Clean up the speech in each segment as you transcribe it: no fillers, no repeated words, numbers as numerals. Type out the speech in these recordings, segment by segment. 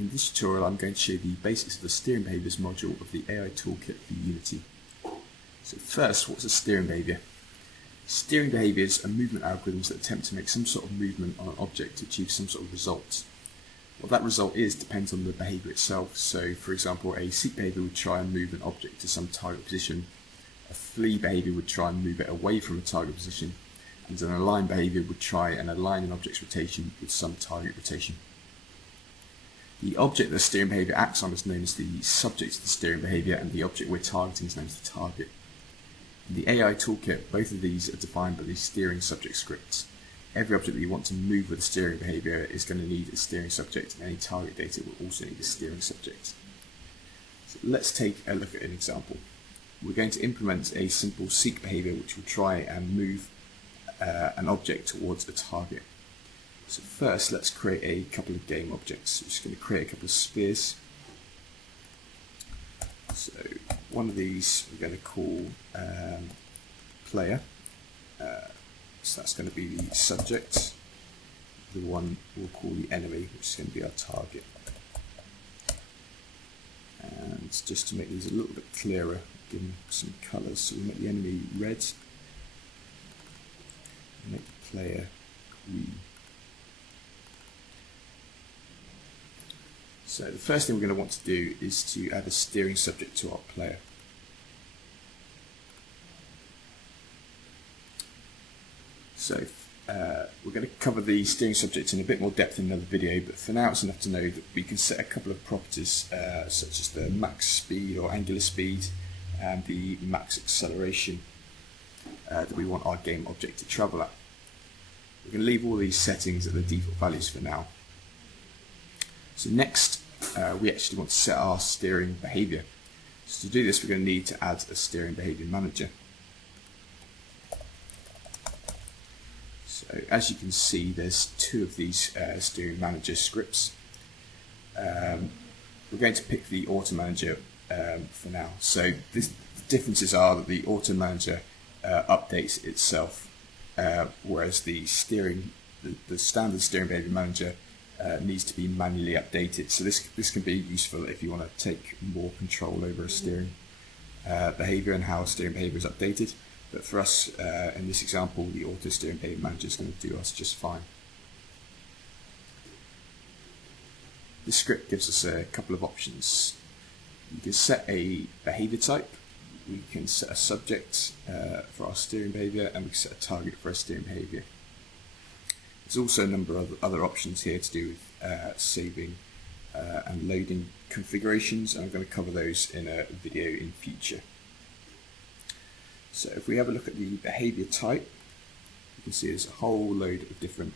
In this tutorial I'm going to show the basics of the Steering Behaviours module of the AI Toolkit for Unity. So first, what's a steering behaviour? Steering behaviours are movement algorithms that attempt to make some sort of movement on an object to achieve some sort of result. What that result is depends on the behaviour itself. So for example, a seek behaviour would try and move an object to some target position, a flee behaviour would try and move it away from a target position, and an align behaviour would try and align an object's rotation with some target rotation. The object the steering behaviour acts on is known as the subject of the steering behaviour, and the object we're targeting is known as the target. In the AI Toolkit, both of these are defined by the steering subject scripts. Every object that you want to move with a steering behaviour is going to need a steering subject, and any target data will also need a steering subject. So let's take a look at an example. We're going to implement a simple seek behaviour which will try and move an object towards a target. So first, let's create a couple of game objects. We're just going to create a couple of spheres. So one of these we're going to call player. So that's going to be the subject. The one we'll call the enemy, which is going to be our target. And just to make these a little bit clearer, give them some colours. So we make the enemy red, make the player green. So the first thing we're going to want to do is to add a steering subject to our player. So we're going to cover the steering subject in a bit more depth in another video, but for now it's enough to know that we can set a couple of properties such as the max speed or angular speed and the max acceleration that we want our game object to travel at. We're going to leave all these settings at the default values for now. So next, we actually want to set our steering behaviour. So to do this, we're going to need to add a steering behaviour manager. So as you can see, there's two of these steering manager scripts. We're going to pick the auto manager for now. So the differences are that the auto manager updates itself, whereas the standard steering behaviour manager needs to be manually updated. So this can be useful if you want to take more control over a steering behaviour and how a steering behaviour is updated. But for us, in this example, the auto steering behaviour manager is going to do us just fine. This script gives us a couple of options. You can set a behaviour type, we can set a subject for our steering behaviour, and we can set a target for our steering behaviour. There's also a number of other options here to do with saving and loading configurations, and I'm going to cover those in a video in future. So if we have a look at the behaviour type, you can see there's a whole load of different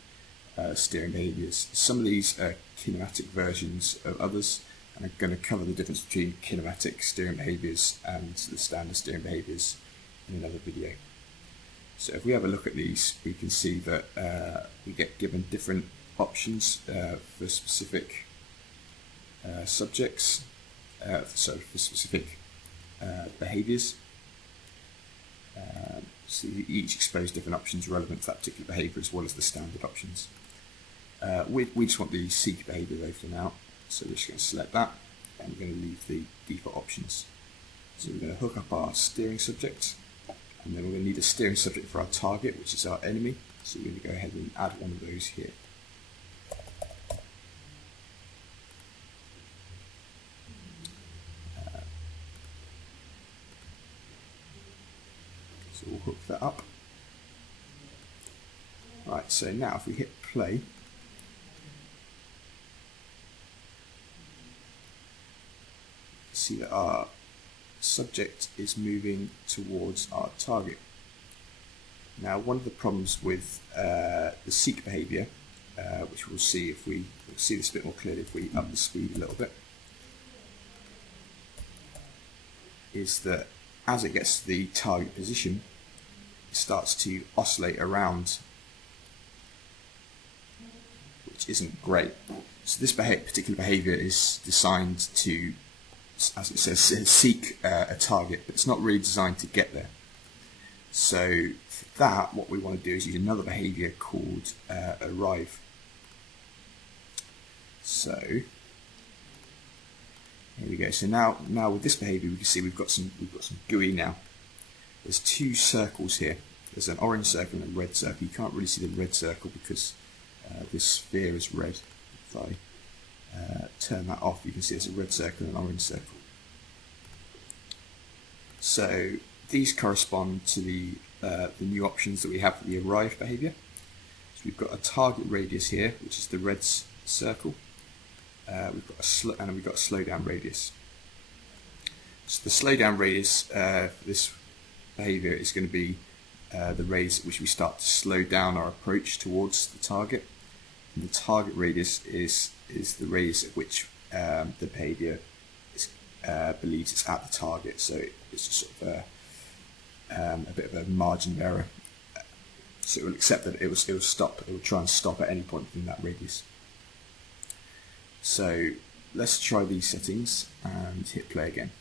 steering behaviours. Some of these are kinematic versions of others, and I'm going to cover the difference between kinematic steering behaviours and the standard steering behaviours in another video. So if we have a look at these, we can see that we get given different options for specific subjects, for specific behaviours. So each expose different options relevant to that particular behaviour as well as the standard options. We just want the seek behaviour though for now, so we're just going to select that and we're going to leave the default options. So we're going to hook up our steering subject, and then we're going to need a steering subject for our target, which is our enemy. So we're going to go ahead and add one of those here. So we'll hook that up. Right, so now if we hit play, see that our subject is moving towards our target. Now, one of the problems with the seek behaviour, which we'll see if we'll see this a bit more clearly if we up the speed a little bit, is that as it gets to the target position, it starts to oscillate around, which isn't great. So this particular behaviour is designed to, as it says, seek a target, but it's not really designed to get there. So for that, what we want to do is use another behaviour called arrive. So Here we go. So now with this behaviour, we can see we've got some GUI now. There's two circles here. There's an orange circle and a red circle. You can't really see the red circle because this sphere is red. If I turn that off, you can see there's a red circle and an orange circle. So these correspond to the new options that we have for the arrive behaviour. So we've got a target radius here, which is the red circle. We've got a slow down radius. So the slow down radius for this behaviour is going to be the radius at which we start to slow down our approach towards the target. And the target radius is the radius at which the behaviour believes it's at the target. So it's just sort of a bit of a margin of error. So it will accept that it will stop. It will try and stop at any point within that radius. So let's try these settings and hit play again.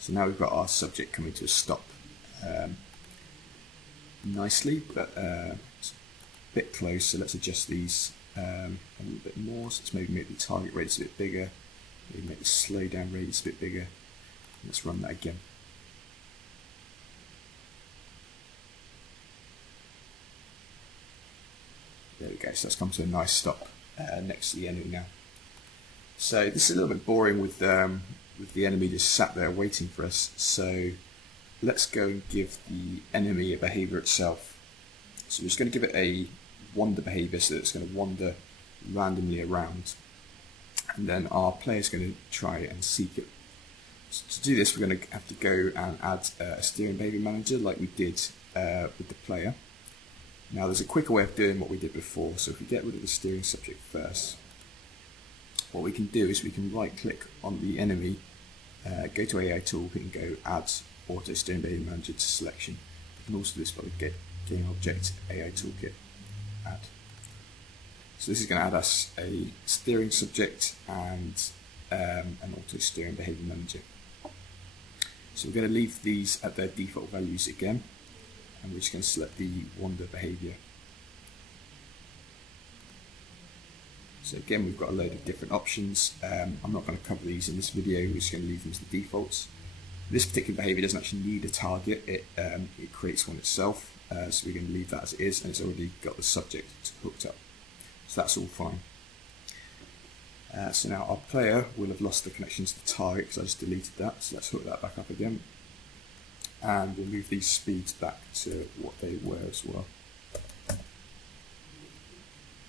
So now we've got our subject coming to a stop nicely, but it's a bit close, so let's adjust these a little bit more. So let's maybe make the target radius a bit bigger, maybe make the slow down radius a bit bigger. Let's run that again. There we go, so that's come to a nice stop next to the enemy now. So this is a little bit boring with the enemy just sat there waiting for us. So let's go and give the enemy a behaviour itself. So we're just going to give it a wander behaviour, so that it's going to wander randomly around, and then our player is going to try and seek it. So to do this, we're going to have to go and add a steering behaviour manager like we did with the player. Now there's a quicker way of doing what we did before. So if we get rid of the steering subject first, what we can do is we can right click on the enemy, go to AI Toolkit and go add auto steering behaviour manager to selection. We can also do this by game object AI Toolkit add. So this is going to add us a steering subject and an auto steering behaviour manager. So we're going to leave these at their default values again, and we're just going to select the wander behaviour. So again, we've got a load of different options. I'm not going to cover these in this video. We're just going to leave them as the defaults. This particular behaviour doesn't actually need a target. It creates one itself. So we're going to leave that as it is, and it's already got the subject hooked up. So that's all fine. So now our player will have lost the connection to the target because I just deleted that. So let's hook that back up again. And we'll move these speeds back to what they were as well.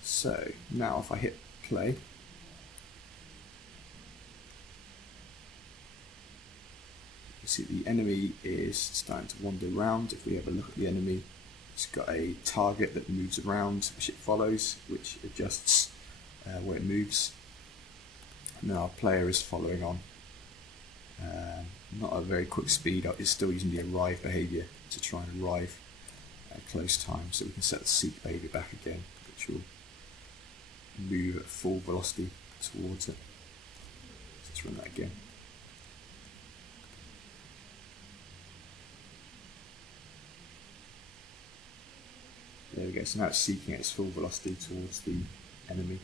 So now if I hit play, you see the enemy is starting to wander around. If we have a look at the enemy, it's got a target that moves around, which it follows, which adjusts where it moves. And then our player is following on. Not a very quick speed, it's still using the arrive behaviour to try and arrive at close time. So we can set the seek behaviour back again, which will move at full velocity towards it. So let's run that again. There we go, so now it's seeking at its full velocity towards the enemy.